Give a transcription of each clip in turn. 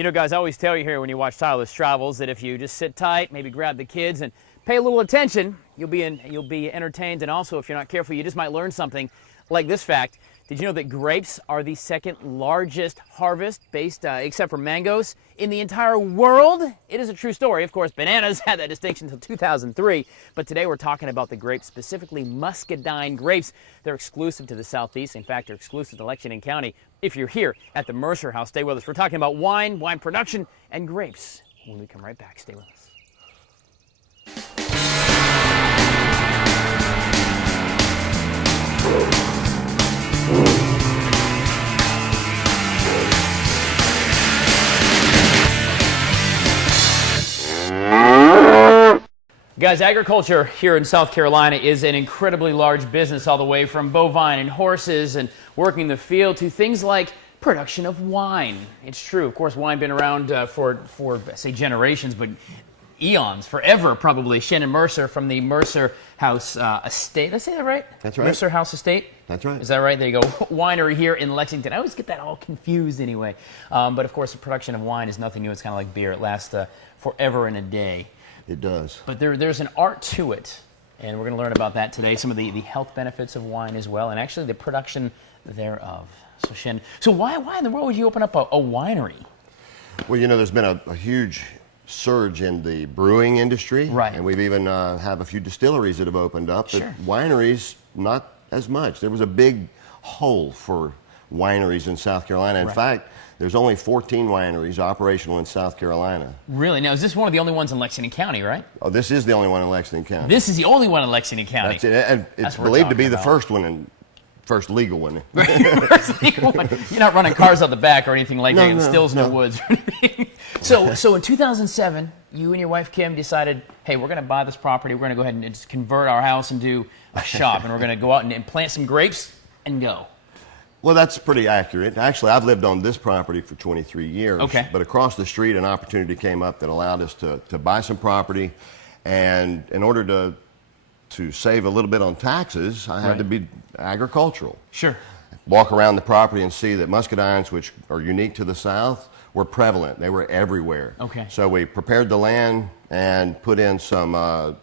You know, guys, I always tell you here when you watch Tyler's Travels that if you just sit tight, maybe grab the kids and pay a little attention, you'll be entertained, and also if you're not careful, you just might learn something like this fact. Did you know that grapes are the second largest harvest based, except for mangoes, in the entire world? It is a true story. Of course, bananas had that distinction until 2003, but today we're talking about the grapes, specifically muscadine grapes. They're exclusive to the Southeast. In fact, they're exclusive to Lexington County. If you're here at the Mercer House, stay with us. We're talking about wine production, and grapes when we come right back. Stay with us. Guys, agriculture here in South Carolina is an incredibly large business, all the way from bovine and horses and working the field to things like production of wine. It's true, of course, wine been around for say generations, but eons, forever probably. Shannon Mercer from the Mercer House Estate. Did I say that right? That's right. Mercer House Estate? That's right. Is that right? There you go. Winery here in Lexington. I always get that all confused anyway. But of course, the production of wine is nothing new. It's kind of like beer. It lasts forever and a day. It does. But there's an art to it, and we're going to learn about that today. Some of the health benefits of wine as well, and actually the production thereof. So Shannon, why in the world would you open up a winery? Well, you know, there's been a huge surge in the brewing industry, right? And we've even have a few distilleries that have opened up. But sure. Wineries, not as much. There was a big hole for wineries in South Carolina. In fact, there's only 14 wineries operational in South Carolina. Really? Now, is this one of the only ones in Lexington County, right? Oh, this is the only one in Lexington County. This is the only one in Lexington County. That's it. And it's believed to be the first one and first legal one. First legal one. You're not running cars out the back or anything like that in stills in the woods or anything. So in 2007, you and your wife Kim decided, hey, we're going to buy this property. We're going to go ahead and just convert our house and do a shop, and we're going to go out and plant some grapes and go. Well, that's pretty accurate. Actually, I've lived on this property for 23 years. Okay. But across the street, an opportunity came up that allowed us to buy some property. And in order to save a little bit on taxes, I had to be agricultural. Sure. Walk around the property and see that muscadines, which are unique to the South, were prevalent. They were everywhere. Okay. So we prepared the land and put in some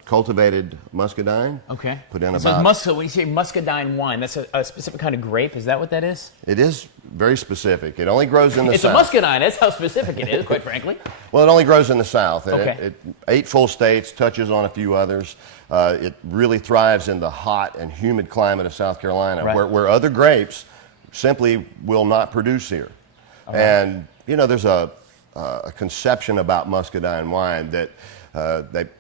cultivated muscadine. Okay. Put in so when you say muscadine wine, that's a specific kind of grape. Is that what that is? It is very specific. It only grows in the South. It's a muscadine. That's how specific it is, quite frankly. Well, it only grows in the South. Okay. It 8 full states, touches on a few others. It really thrives in the hot and humid climate of South Carolina, where other grapes simply will not produce here. Okay. And you know, there's a conception about muscadine wine that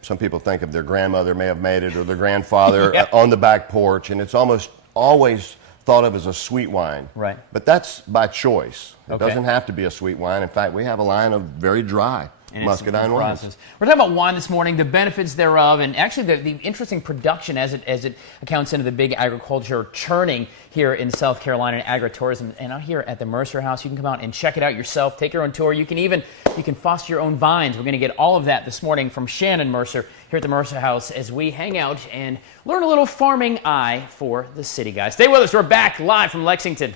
some people think of their grandmother may have made it, or their grandfather on the back porch, and it's almost always thought of as a sweet wine. Right. But that's by choice. It doesn't have to be a sweet wine. In fact, we have a line of very dry muscadine wines. We're talking about wine this morning, the benefits thereof, and actually the interesting production as it accounts into the big agriculture churning here in South Carolina and agritourism. And out here at the Mercer House, you can come out and check it out yourself, take your own tour. You can foster your own vines. We're going to get all of that this morning from Shannon Mercer here at the Mercer House as we hang out and learn a little farming eye for the city, guys. Stay with us. We're back live from Lexington.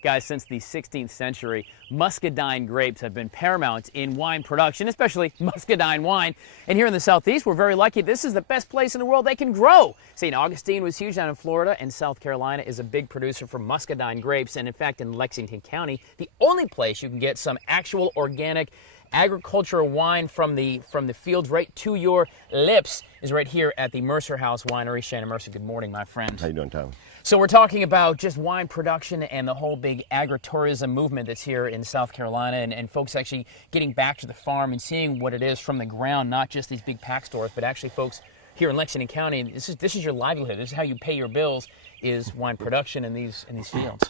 Guys, since the 16th century, muscadine grapes have been paramount in wine production, especially muscadine wine. And here in the Southeast, we're very lucky. This is the best place in the world they can grow. St. Augustine was huge down in Florida, and South Carolina is a big producer for muscadine grapes. And in fact, in Lexington County, the only place you can get some actual organic agricultural wine from the fields right to your lips is right here at the Mercer House Winery. Shannon Mercer, good morning, my friend. How you doing, Tyler? So we're talking about just wine production and the whole big agritourism movement that's here in South Carolina, and folks actually getting back to the farm and seeing what it is from the ground, not just these big pack stores, but actually folks here in Lexington County. This is your livelihood. This is how you pay your bills, is wine production in these fields.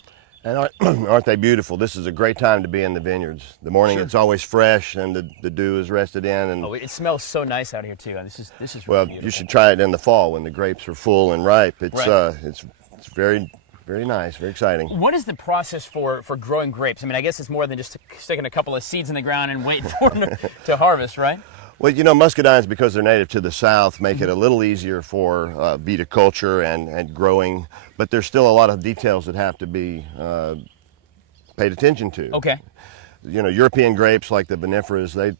And aren't they beautiful? This is a great time to be in the vineyards. The morning, it's always fresh, and the dew is rested in. And it smells so nice out here too. This is really beautiful. You should try it in the fall when the grapes are full and ripe. It's very, very nice, very exciting. What is the process for growing grapes? I mean, I guess it's more than just sticking a couple of seeds in the ground and waiting for them to harvest, right? Well, you know, muscadines, because they're native to the South, make it a little easier for viticulture and growing, but there's still a lot of details that have to be paid attention to. Okay. European grapes like the vinifera's, they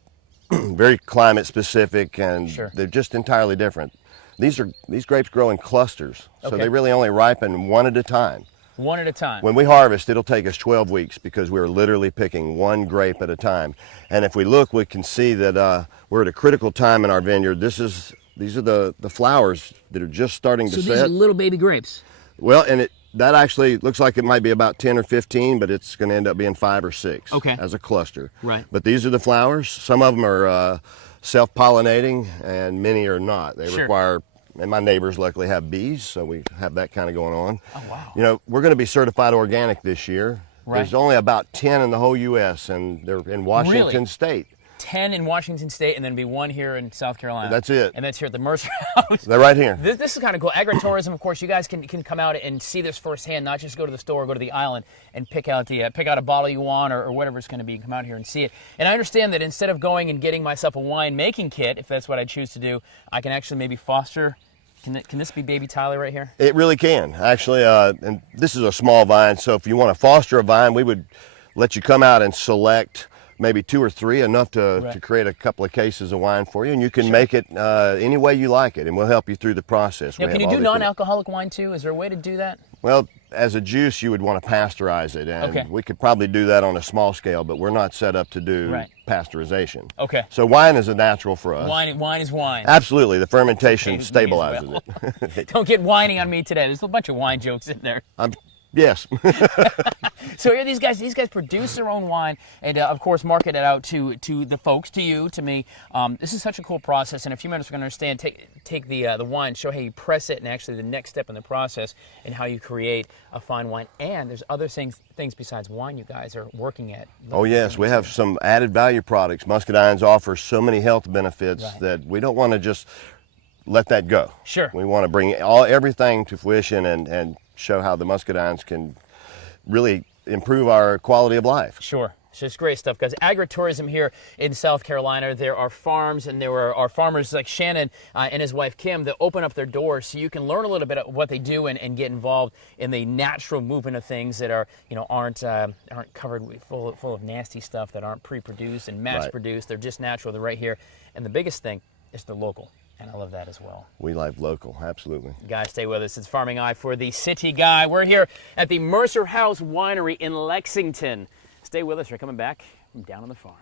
very climate specific, and Sure. they're just entirely different. These grapes grow in clusters, so Okay. they really only ripen one at a time. One at a time. When we harvest, it'll take us 12 weeks because we're literally picking one grape at a time. And if we look, we can see that we're at a critical time in our vineyard. These are the flowers that are just starting to set. So these are little baby grapes. Well, and that actually looks like it might be about 10 or 15, but it's going to end up being 5 or 6 as a cluster. Right. But these are the flowers. Some of them are self-pollinating, and many are not. They Sure. require, and my neighbors luckily have bees, so we have that kind of going on. Oh, wow. We're going to be certified organic this year. Right. There's only about 10 in the whole U.S., and they're in Washington Really? State. 10 in Washington State, and then be 1 here in South Carolina. That's it. And that's here at the Mercer House. They're right here. This is kind of cool. Agritourism, of course, you guys can come out and see this firsthand, not just go to the store or go to the island and pick out a bottle you want or whatever it's going to be, and come out here and see it. And I understand that instead of going and getting myself a wine making kit, if that's what I choose to do, I can actually maybe foster. Can this be baby Tyler right here? It really can, actually. And this is a small vine, so if you want to foster a vine, we would let you come out and select maybe 2 or 3, enough to create a couple of cases of wine for you, and you can make it any way you like it, and we'll help you through the process. Now, can you do non-alcoholic wine too? Is there a way to do that? Well, as a juice, you would want to pasteurize it, and we could probably do that on a small scale, but we're not set up to do pasteurization. Okay. So wine is a natural for us. Wine is wine. Absolutely. The fermentation stabilizes it. Don't get whining on me today. There's a bunch of wine jokes in there. Yes. So here these guys produce their own wine and of course market it out to the folks, to you, to me. This is such a cool process. In a few minutes we're going to understand, take the wine, show how you press it, and actually the next step in the process and how you create a fine wine. And there's other things besides wine you guys are working at. Oh yes, we have some added value products. Muscadines offer so many health benefits that we don't want to just let that go. Sure. We want to bring everything to fruition and show how the muscadines can really improve our quality of life. Sure. So it's great stuff, guys. Agritourism here in South Carolina. There are farms, and there are farmers like Shannon and his wife Kim that open up their doors so you can learn a little bit of what they do and get involved in the natural movement of things that are, aren't covered with full of nasty stuff, that aren't pre-produced and mass-produced. They're just natural. They're right here. And the biggest thing is they're local. And I love that as well. We like local, absolutely. Guys, stay with us. It's Farming Eye for the City Guy. We're here at the Mercer House Winery in Lexington. Stay with us. We're coming back from down on the farm.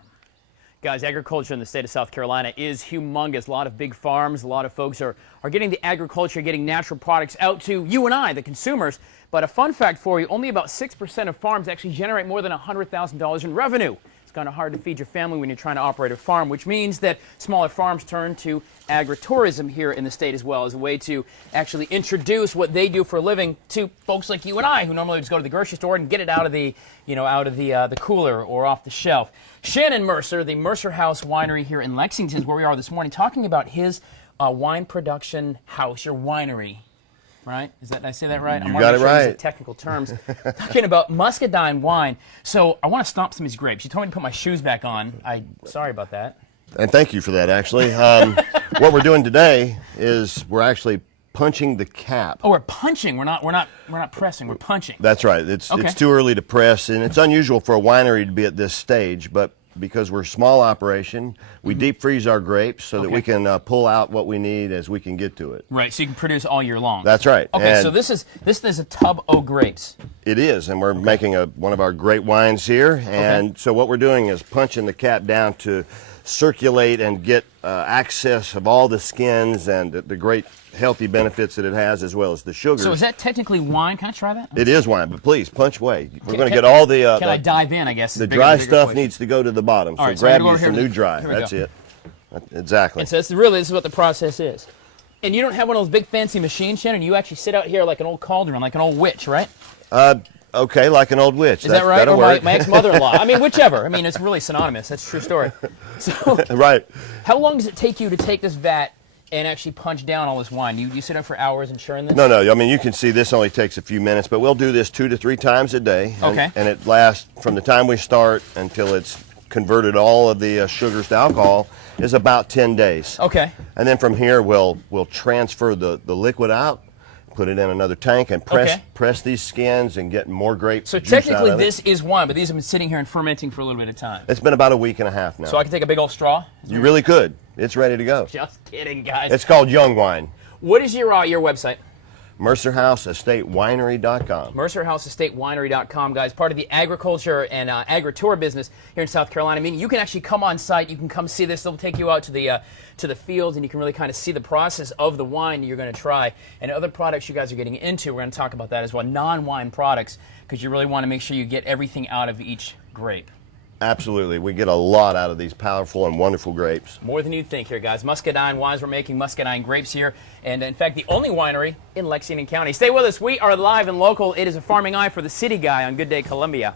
Guys, agriculture in the state of South Carolina is humongous. A lot of big farms. A lot of folks are getting the agriculture, getting natural products out to you and I, the consumers. But a fun fact for you, only about 6% of farms actually generate more than $100,000 in revenue. It's kind of hard to feed your family when you're trying to operate a farm, which means that smaller farms turn to agritourism here in the state as well as a way to actually introduce what they do for a living to folks like you and I, who normally just go to the grocery store and get it out of the cooler or off the shelf. Shannon Mercer, the Mercer House Winery here in Lexington, is where we are this morning, talking about his wine production house, your winery. Right? Did I say that right? You got it right. Technical terms. Talking about muscadine wine. So I want to stomp some of these grapes. You told me to put my shoes back on. Sorry about that. And thank you for that, actually. What we're doing today is we're actually punching the cap. Oh, we're punching. We're not pressing. We're punching. That's right. It's too early to press, and it's unusual for a winery to be at this stage, but because we're a small operation, we deep freeze our grapes so that we can pull out what we need as we can get to it. Right, so you can produce all year long. That's right. Okay, and so this is a tub of grapes. It is, and we're making one of our great wines here, and so what we're doing is punching the cap down to circulate and get access of all the skins and the great healthy benefits that it has, as well as the sugars. So is that technically wine? Can I try that? It is wine, but please punch away. We're going to get all the. Can I dive in? I guess the dry stuff needs to go to the bottom. So right, grab you some new dry. That's it. Exactly. And so this is what the process is. And you don't have one of those big fancy machines, Shannon. You actually sit out here like an old cauldron, like an old witch, right? Okay, like an old witch. Is that right? Or my ex-mother-in-law. I mean, whichever. I mean, it's really synonymous. That's a true story. So, right. How long does it take you to take this vat and actually punch down all this wine? You sit up for hours ensuring this? No. I mean, you can see this only takes a few minutes, but we'll do this 2 to 3 times a day. Okay. And it lasts from the time we start until it's converted all of the sugars to alcohol is about 10 days. Okay. And then from here, we'll transfer the liquid out, put it in another tank, and press these skins and get more grape So juice out technically of it. this is wine, but these have been sitting here and fermenting for a little bit of time. It's been about a week and a half now. So I can take a big old straw? You really could. It's ready to go. Just kidding, guys. It's called Young Wine. What is your website? MercerHouseEstateWinery.com. MercerHouseEstateWinery.com, guys. Part of the agriculture and agri-tour business here in South Carolina. Meaning you can actually come on site. You can come see this. They'll take you out to the fields, and you can really kind of see the process of the wine you're going to try and other products you guys are getting into. We're going to talk about that as well. Non-wine products, because you really want to make sure you get everything out of each grape. Absolutely. We get a lot out of these powerful and wonderful grapes. More than you'd think here, guys. Muscadine wines. We're making Muscadine grapes here. And, in fact, the only winery in Lexington County. Stay with us. We are live and local. It is a Farming Eye for the City Guy on Good Day Columbia.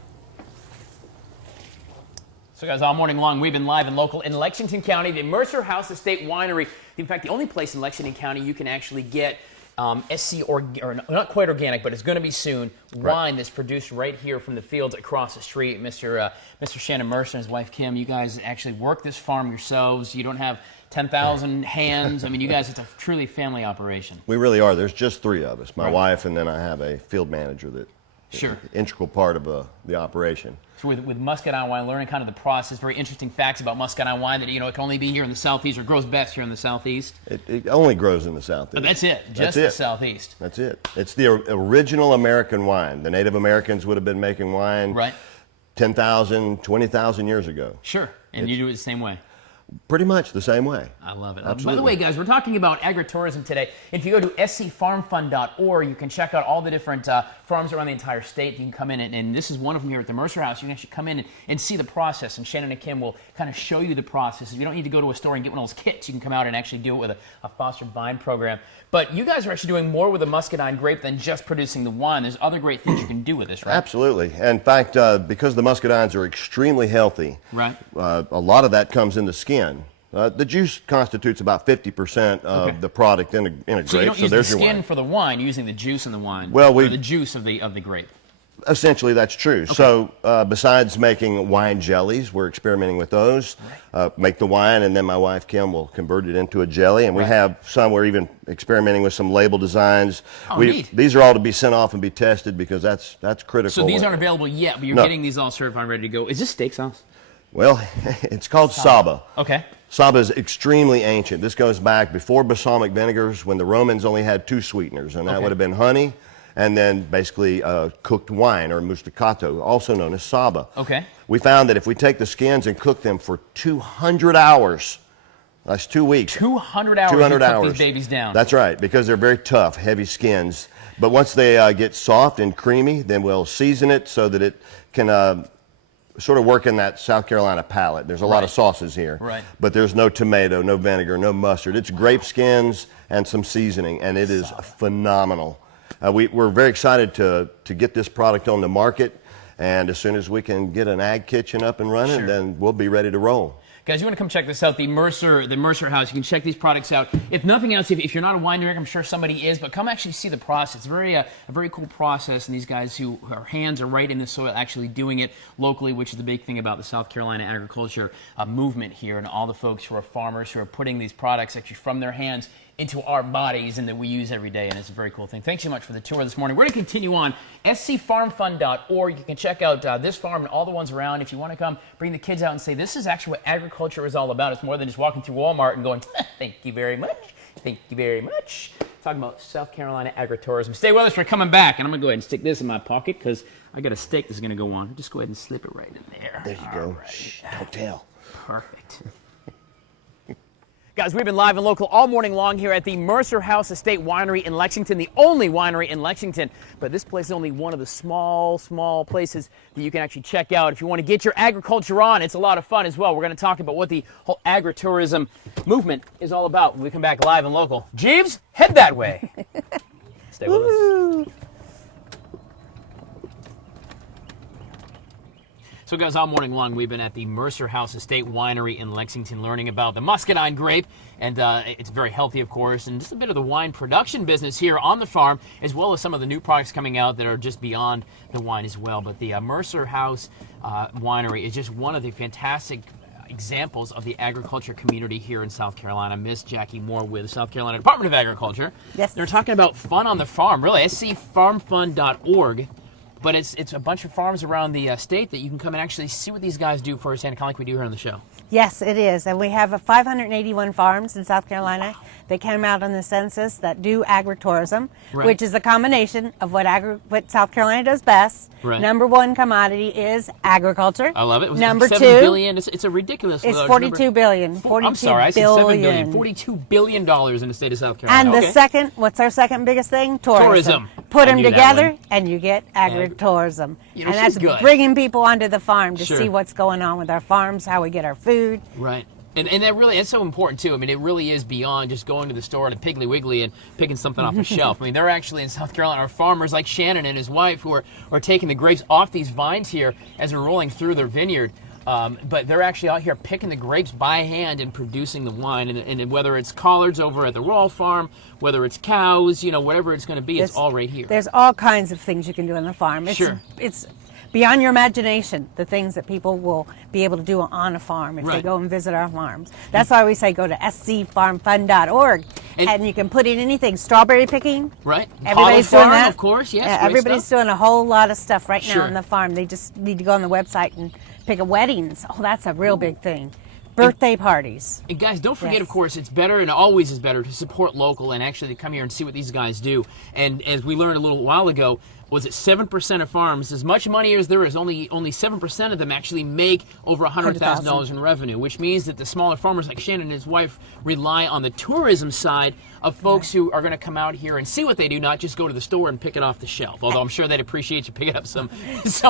So, guys, all morning long, we've been live and local in Lexington County, the Mercer House Estate Winery. In fact, the only place in Lexington County you can actually get SC, or not quite organic, but it's going to be soon, wine that's produced right here from the fields across the street. Mr. Shannon Mercer and his wife Kim, you guys actually work this farm yourselves. You don't have 10,000 hands. I mean, you guys, it's a truly family operation. We really are. There's just 3 of us, my wife, and then I have a field manager that is an integral part of the operation. So with Muscadine wine, learning kind of the process, very interesting facts about Muscadine wine that, it can only be here in the Southeast, or grows best here in the Southeast. It only grows in the Southeast. But that's it, just the Southeast. That's it. It's the original American wine. The Native Americans would have been making wine 10,000, 20,000 years ago. Sure, and you do it the same way. Pretty much the same way. I love it. Absolutely. By the way, guys, we're talking about agritourism today. If you go to scfarmfund.org, you can check out all the different farms around the entire state. You can come in, and this is one of them here at the Mercer House. You can actually come in and see the process, and Shannon and Kim will kind of show you the process. You don't need to go to a store and get one of those kits. You can come out and actually do it with a fostered vine program. But you guys are actually doing more with the Muscadine grape than just producing the wine. There's other great things you can do with this, right? Absolutely. In fact, because the Muscadines are extremely healthy, a lot of that comes in the skin. The juice constitutes about 50% of the product in a grape. So you don't use the skin for the wine, you're using the juice in the wine, or the juice of the grape. Essentially, that's true. Okay. So besides making wine jellies, we're experimenting with those. Make the wine, and then my wife, Kim, will convert it into a jelly. And we have some, we're even experimenting with some label designs. Neat. These are all to be sent off and be tested, because that's critical. So these aren't available yet, but you're getting these all certified and ready to go. Is this steak sauce? Well, it's called Saba. Okay. Saba is extremely ancient. This goes back before balsamic vinegars, when the Romans only had 2 sweeteners, and that would have been honey and then basically cooked wine, or musticato, also known as Saba. Okay. We found that if we take the skins and cook them for 200 hours, that's 2 weeks. 200 hours 200 to hours. cook these babies down. That's right, because they're very tough, heavy skins. But once they get soft and creamy, then we'll season it so that it can sort of work in that South Carolina palate. There's a lot of sauces here, but there's no tomato, no vinegar, no mustard. It's grape skins and some seasoning, and it is phenomenal. We're very excited to get this product on the market, and as soon as we can get an ag kitchen up and running, then we'll be ready to roll. Guys, you want to come check this out, the Mercer House. You can check these products out. If nothing else, if you're not a winemaker, I'm sure somebody is, but come actually see the process. It's a very cool process, and these guys whose hands are right in the soil actually doing it locally, which is the big thing about the South Carolina agriculture movement here, and all the folks who are farmers who are putting these products actually from their hands into our bodies and that we use every day, and it's a very cool thing. Thanks so much for the tour this morning. We're going to continue on. scfarmfund.org. You can check out this farm and all the ones around. If you want to come, bring the kids out and say, this is actually what agriculture is all about. It's more than just walking through Walmart and going, thank you very much. Thank you very much. Talking about South Carolina agritourism. Stay with us. We're coming back, and I'm going to go ahead and stick this in my pocket because I got a steak that's going to go on. Just go ahead and slip it right in there. There you go. Shh, don't tell. Perfect. Guys, we've been live and local all morning long here at the Mercer House Estate Winery in Lexington, the only winery in Lexington. But this place is only one of the small places that you can actually check out. If you want to get your agriculture on, it's a lot of fun as well. We're going to talk about what the whole agritourism movement is all about when we come back live and local. Jeeves, head that way. Stay with us. So guys, all morning long we've been at the Mercer House Estate Winery in Lexington learning about the Muscadine grape, and it's very healthy, of course, and just a bit of the wine production business here on the farm, as well as some of the new products coming out that are just beyond the wine as well. But the Mercer House Winery is just one of the fantastic examples of the agriculture community here in South Carolina. Miss Jackie Moore with the South Carolina Department of Agriculture. Yes. They're talking about fun on the farm, really, scfarmfund.org. But it's a bunch of farms around the state that you can come and actually see what these guys do firsthand, kind of like we do here on the show. Yes, it is. And we have 581 farms in South Carolina. They came out on the census that do agritourism, which is a combination of what South Carolina does best. Right. Number one commodity is agriculture. I love it. Number $7 two, billion. It's a ridiculous. It's $42 billion. I'm sorry, I said $7 billion. $42 billion in the state of South Carolina. And the second, what's our second biggest thing? Tourism. Put them together, and you get agritourism. You know, and that's good. bringing people onto the farm to Sure. see what's going on with our farms, how we get our food. Right. And that really, it's so important too. I mean, it really is beyond just going to the store to Piggly Wiggly and picking something off the shelf. I mean, they're actually in South Carolina, our farmers like Shannon and his wife who are taking the grapes off these vines here as they're rolling through their vineyard. But they're actually out here picking the grapes by hand and producing the wine. And whether it's collards over at the Royal Farm, whether it's cows, whatever it's going to be, it's all right here. There's all kinds of things you can do on the farm. It's beyond your imagination, the things that people will be able to do on a farm if they go and visit our farms. That's why we say go to scfarmfund.org, and you can put in anything. Strawberry picking. Right. Everybody's doing that. Of course, yes. Everybody's doing a whole lot of stuff right now on the farm. They just need to go on the website and pick a weddings. Oh, that's a real big thing. Birthday parties. And guys, don't forget, of course, it's better and always is better to support local and actually to come here and see what these guys do. And as we learned a little while ago, was it 7% of farms, as much money as there is, only 7% of them actually make over $100,000 in revenue, which means that the smaller farmers like Shannon and his wife rely on the tourism side of folks who are going to come out here and see what they do, not just go to the store and pick it off the shelf, although I'm sure they'd appreciate you picking up some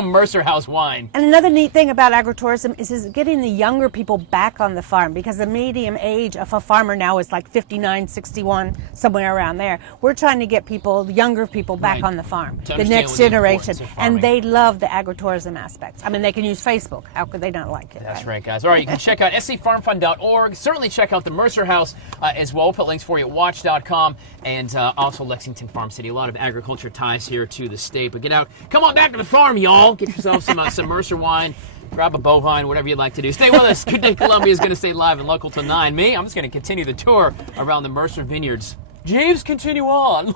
Mercer House wine. And another neat thing about agritourism is getting the younger people back on the farm, because the median age of a farmer now is like 59, 61, somewhere around there. We're trying to get younger people back on the farm, the next generation, and they love the agritourism aspects. I mean, they can use Facebook. How could they not like it? That's right, guys. All right, you can check out scfarmfund.org. Certainly check out the Mercer House as well. We'll put links for you at watch.com, and also Lexington Farm City. A lot of agriculture ties here to the state. But get out. Come on back to the farm, y'all. Get yourself some Mercer wine. Grab a bovine, whatever you'd like to do. Stay with us. Good Day Columbia is going to stay live and local till 9. I'm just going to continue the tour around the Mercer Vineyards. James, continue on.